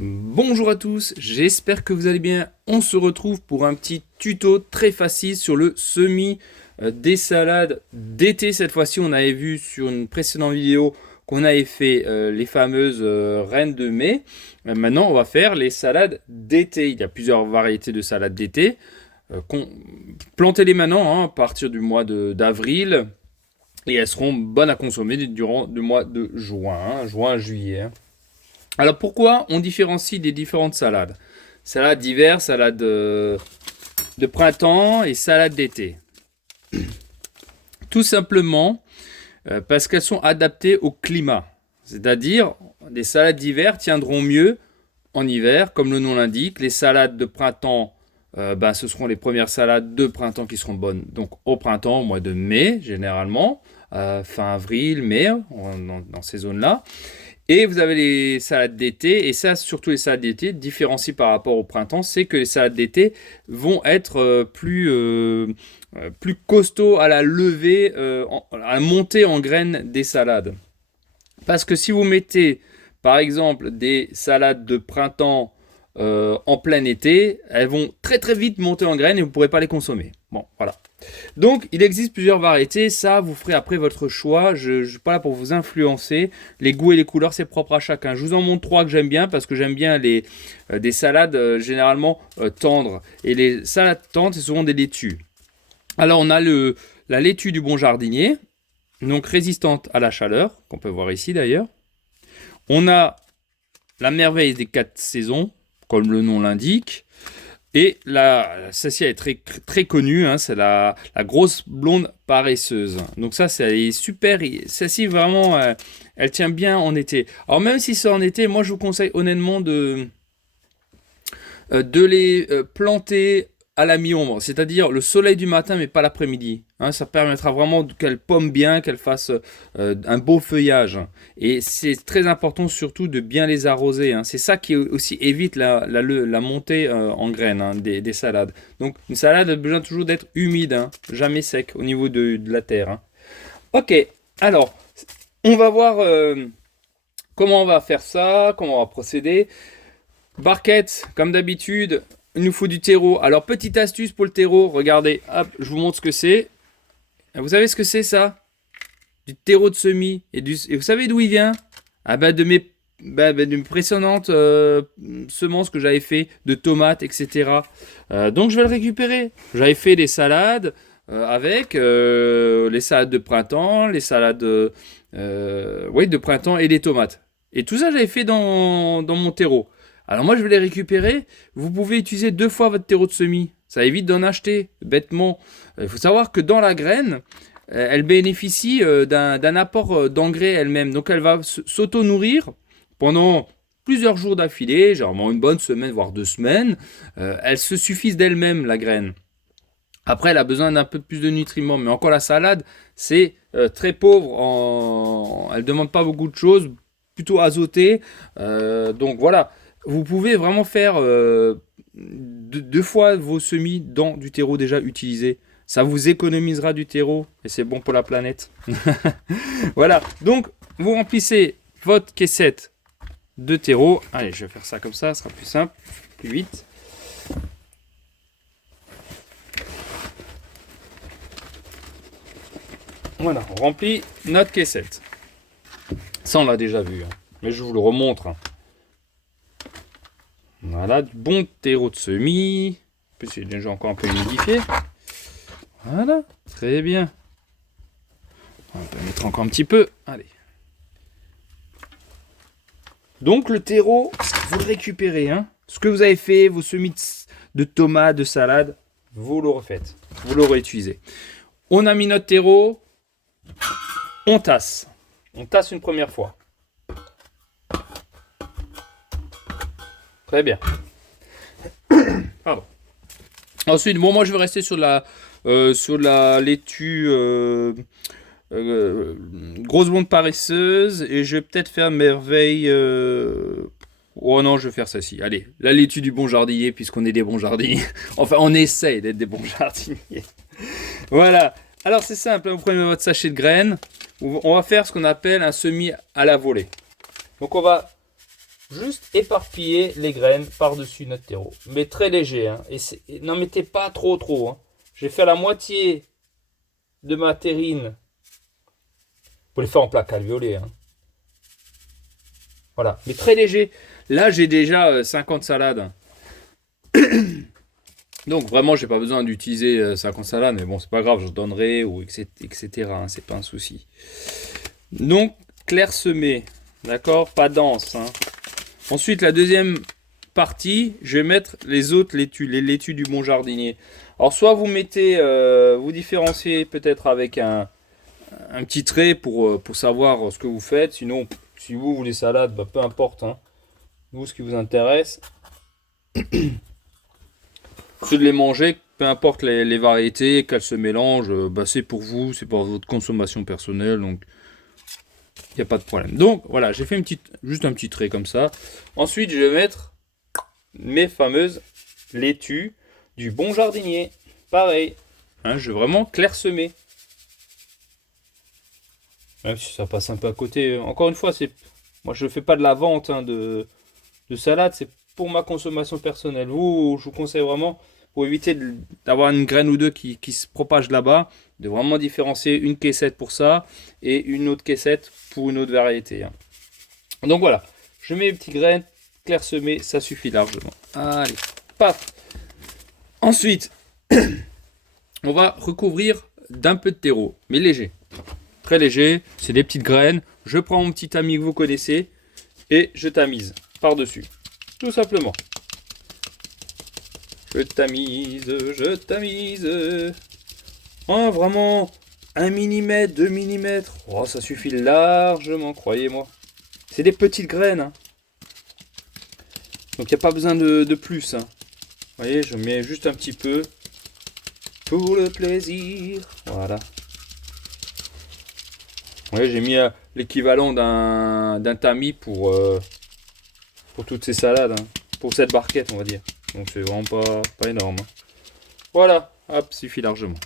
Bonjour à tous, j'espère que vous allez bien. On se retrouve pour un petit tuto très facile sur le semis des salades d'été. Cette fois-ci, on avait vu sur une précédente vidéo qu'on avait fait les fameuses reines de mai. Maintenant, on va faire les salades d'été. Il y a plusieurs variétés de salades d'été. Plantez-les maintenant, hein, à partir du mois d'avril. Et elles seront bonnes à consommer durant le mois de juin, juin-juillet. Alors pourquoi on différencie des différentes salades? Salade d'hiver, salade de printemps et salade d'été. Tout simplement parce qu'elles sont adaptées au climat. C'est-à-dire, les salades d'hiver tiendront mieux en hiver, comme le nom l'indique. Les salades de printemps, ce seront les premières salades de printemps qui seront bonnes. Donc au printemps, au mois de mai, généralement, fin avril, mai, dans ces zones-là. Et vous avez les salades d'été, et ça, surtout les salades d'été, différencient par rapport au printemps, c'est que les salades d'été vont être plus costauds à la levée, à la montée en graines des salades. Parce que si vous mettez, par exemple, des salades de printemps en plein été, elles vont très très vite monter en graines et vous ne pourrez pas les consommer. Bon, voilà. Donc, il existe plusieurs variétés. Ça, vous ferez après votre choix. Je ne suis pas là pour vous influencer. Les goûts et les couleurs, c'est propre à chacun. Je vous en montre trois que j'aime bien parce que j'aime bien des salades généralement tendres. Et les salades tendres, c'est souvent des laitues. Alors, on a la laitue du bon jardinier, donc résistante à la chaleur, qu'on peut voir ici d'ailleurs. On a la merveille des 4 saisons, comme le nom l'indique. Et celle-ci est très, très connue, hein, c'est la grosse blonde paresseuse. Donc ça, c'est super. Celle-ci, vraiment, elle tient bien en été. Alors même si c'est en été, moi, je vous conseille honnêtement de les planter à la mi-ombre, c'est-à-dire le soleil du matin, mais pas l'après-midi. Hein, ça permettra vraiment qu'elle pomme bien, qu'elle fasse un beau feuillage. Et c'est très important surtout de bien les arroser. Hein. C'est ça qui aussi évite la montée en graines, hein, des salades. Donc une salade a besoin toujours d'être humide, hein, jamais sec au niveau de la terre. Hein. Ok, alors on va voir comment on va faire ça, comment on va procéder. Barquette, comme d'habitude, il nous faut du terreau. Alors, petite astuce pour le terreau, regardez, hop, je vous montre ce que c'est. Vous savez ce que c'est ça? Du terreau de semis. Et vous savez d'où il vient? Ah de mes précédentes semences que j'avais fait de tomates, etc. Donc, je vais le récupérer. J'avais fait des salades avec les salades de printemps, les salades de printemps et des tomates. Et tout ça, j'avais fait dans mon terreau. Alors moi, je vais les récupérer. Vous pouvez utiliser 2 fois votre terreau de semis. Ça évite d'en acheter bêtement. Il faut savoir que dans la graine, elle bénéficie d'un apport d'engrais elle-même. Donc elle va s'auto-nourrir pendant plusieurs jours d'affilée, généralement une bonne semaine, voire 2 semaines. Elle se suffise d'elle-même, la graine. Après, elle a besoin d'un peu plus de nutriments. Mais encore la salade, c'est très pauvre. Elle ne demande pas beaucoup de choses, plutôt azotée. Donc voilà. Vous pouvez vraiment faire 2 fois vos semis dans du terreau déjà utilisé. Ça vous économisera du terreau et c'est bon pour la planète. Voilà, donc vous remplissez votre caissette de terreau. Allez, je vais faire ça comme ça sera plus simple, plus vite. Voilà, on remplit notre caissette. Ça, on l'a déjà vu, hein, mais je vous le remontre. Hein. Voilà, du bon terreau de semis. En plus, il est déjà encore un peu humidifié. Voilà, très bien. On va mettre encore un petit peu. Allez. Donc, le terreau, vous le récupérez. Hein. Ce que vous avez fait, vos semis de tomates, de salade, vous le refaites. Vous le réutilisez. On a mis notre terreau. On tasse. On tasse une première fois. Très bien. Pardon. Ensuite, bon, moi je vais rester sur la laitue grosse blonde paresseuse et je vais peut-être faire merveille. Oh non, je vais faire ça ci. Allez, la laitue du bon jardinier puisqu'on est des bons jardiniers. Enfin, on essaye d'être des bons jardiniers. Voilà. Alors c'est simple, vous prenez votre sachet de graines. On va faire ce qu'on appelle un semis à la volée. Donc on va juste éparpiller les graines par-dessus notre terreau. Mais très léger, hein. Et n'en mettez pas trop, hein. J'ai fait la moitié de ma terrine. Pour les faire en plaque alvéolée, hein. Voilà, mais très léger. Là, j'ai déjà 50 salades. Donc vraiment, j'ai pas besoin d'utiliser 50 salades, mais bon, c'est pas grave, je donnerai, ou etc. Hein, c'est pas un souci. Donc, clairsemé, d'accord? Pas dense, hein. Ensuite, la deuxième partie, je vais mettre les autres laitues, les laitues du bon jardinier. Alors, soit vous mettez, vous différenciez peut-être avec un petit trait pour savoir ce que vous faites. Sinon, si vous voulez salade, bah, peu importe, hein. Vous, ce qui vous intéresse, c'est de les manger, peu importe les variétés, qu'elles se mélangent, bah, c'est pour vous, c'est pour votre consommation personnelle, donc il n'y a pas de problème. Donc voilà, j'ai fait juste un petit trait comme ça. Ensuite, je vais mettre mes fameuses laitues du bon jardinier. Pareil, hein, je vais vraiment clairsemer. Même si ça passe un peu à côté. Encore une fois, moi je ne fais pas de la vente, hein, de salade, c'est pour ma consommation personnelle. Je vous conseille vraiment, pour éviter d'avoir une graine ou deux qui se propage là-bas, de vraiment différencier une caissette pour ça et une autre caissette pour une autre variété, hein. Donc voilà, je mets les petites graines clairsemées, ça suffit largement. Allez, paf. Ensuite, on va recouvrir d'un peu de terreau, mais léger. Très léger, c'est des petites graines. Je prends mon petit tamis que vous connaissez et je tamise par-dessus. Tout simplement. Je tamise. Oh, vraiment, 1 mm, 2 mm. Oh, ça suffit largement, croyez-moi. C'est des petites graines, hein. Donc il n'y a pas besoin de plus, hein. Vous voyez, je mets juste un petit peu. Pour le plaisir. Voilà. Ouais, j'ai mis l'équivalent d'un tamis pour toutes ces salades, hein. Pour cette barquette, on va dire. Donc c'est vraiment pas énorme, hein. Voilà, hop, suffit largement.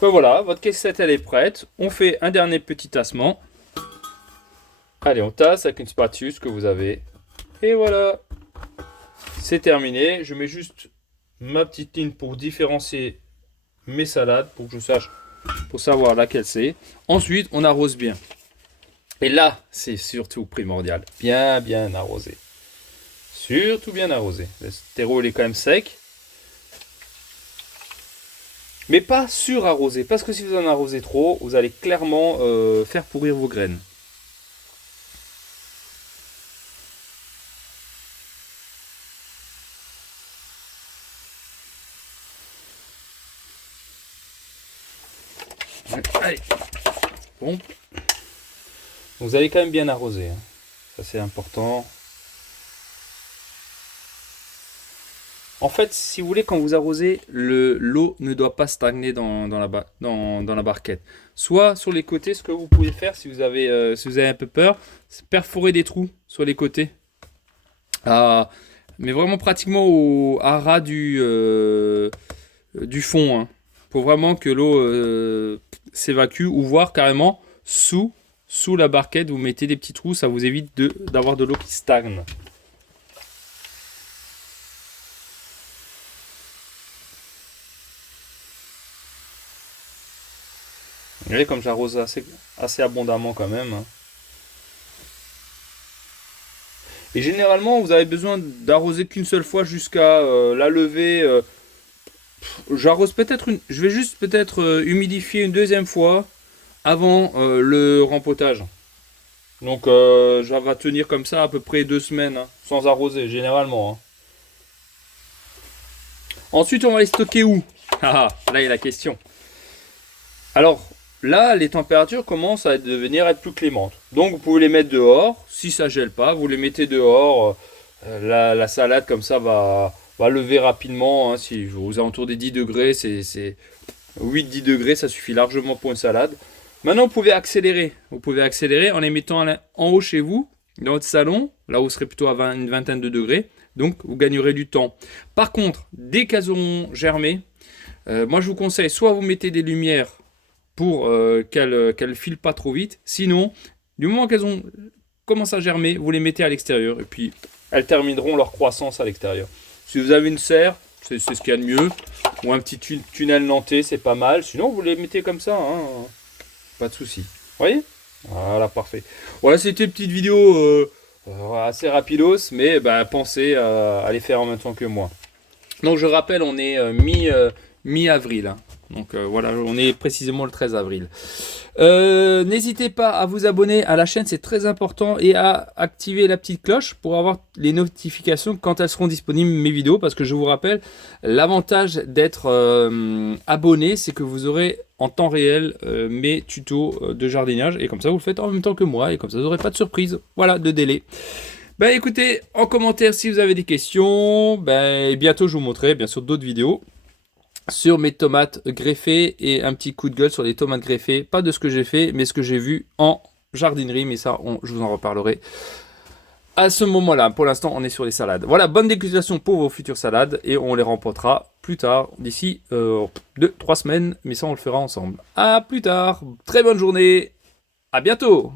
Ben voilà, votre caissette elle est prête. On fait un dernier petit tassement. Allez, on tasse avec une spatule ce que vous avez. Et voilà, c'est terminé. Je mets juste ma petite ligne pour différencier mes salades, pour que je sache, pour savoir laquelle c'est. Ensuite, on arrose bien. Et là, c'est surtout primordial. Bien arrosé. Surtout bien arrosé. Le terreau, il est quand même sec. Mais pas surarrosé. Parce que si vous en arrosez trop, vous allez clairement faire pourrir vos graines. Allez. Bon. Vous allez quand même bien arroser, hein. Ça, c'est important. En fait, si vous voulez, quand vous arrosez, l'eau ne doit pas stagner dans la barquette. Soit sur les côtés, ce que vous pouvez faire si vous avez un peu peur, c'est perforer des trous sur les côtés. Mais vraiment pratiquement à ras du fond, hein, pour vraiment que l'eau s'évacue, ou voir carrément sous la barquette, vous mettez des petits trous, ça vous évite d'avoir de l'eau qui stagne. Vous voyez comme j'arrose assez abondamment quand même, hein. Et généralement, vous avez besoin d'arroser qu'une seule fois jusqu'à la levée. J'arrose je vais juste peut-être humidifier une deuxième fois avant le rempotage. Donc ça va tenir comme ça à peu près 2 semaines, hein, sans arroser généralement, hein. Ensuite, on va les stocker où? Ah, là il y a la question. Alors là, les températures commencent à être plus clémentes. Donc vous pouvez les mettre dehors. Si ça gèle pas, vous les mettez dehors. La salade comme ça va lever rapidement, hein. Si aux alentours des 10 degrés, c'est 8-10 degrés, ça suffit largement pour une salade. Maintenant, vous pouvez accélérer. Vous pouvez accélérer en les mettant en haut chez vous, dans votre salon, là où vous serez plutôt à une vingtaine de degrés. Donc, vous gagnerez du temps. Par contre, dès qu'elles auront germé, moi je vous conseille, soit vous mettez des lumières pour qu'elles filent pas trop vite. Sinon, du moment qu'elles ont commencent à germer, vous les mettez à l'extérieur et puis elles termineront leur croissance à l'extérieur. Si vous avez une serre, c'est ce qu'il y a de mieux, ou un petit tunnel nantais, c'est pas mal. Sinon, vous les mettez comme ça, hein. Pas de souci. Vous voyez? Voilà, parfait. Voilà, c'était une petite vidéo assez rapidos, mais bah, pensez à les faire en même temps que moi. Donc je rappelle, on est mi-avril. Hein. Donc voilà, on est précisément le 13 avril. N'hésitez pas à vous abonner à la chaîne, c'est très important, et à activer la petite cloche pour avoir les notifications quand elles seront disponibles, mes vidéos, parce que je vous rappelle, l'avantage d'être abonné, c'est que vous aurez en temps réel mes tutos de jardinage, et comme ça vous le faites en même temps que moi, et comme ça vous n'aurez pas de surprise, voilà, de délai. Ben écoutez, en commentaire si vous avez des questions, ben bientôt je vous montrerai bien sûr d'autres vidéos sur mes tomates greffées et un petit coup de gueule sur les tomates greffées, pas de ce que j'ai fait, mais ce que j'ai vu en jardinerie, mais ça je vous en reparlerai à ce moment-là. Pour l'instant on est sur les salades. Voilà, bonne dégustation pour vos futures salades et on les remportera plus tard, d'ici 2-3 semaines, mais ça on le fera ensemble. À plus tard, très bonne journée, à bientôt.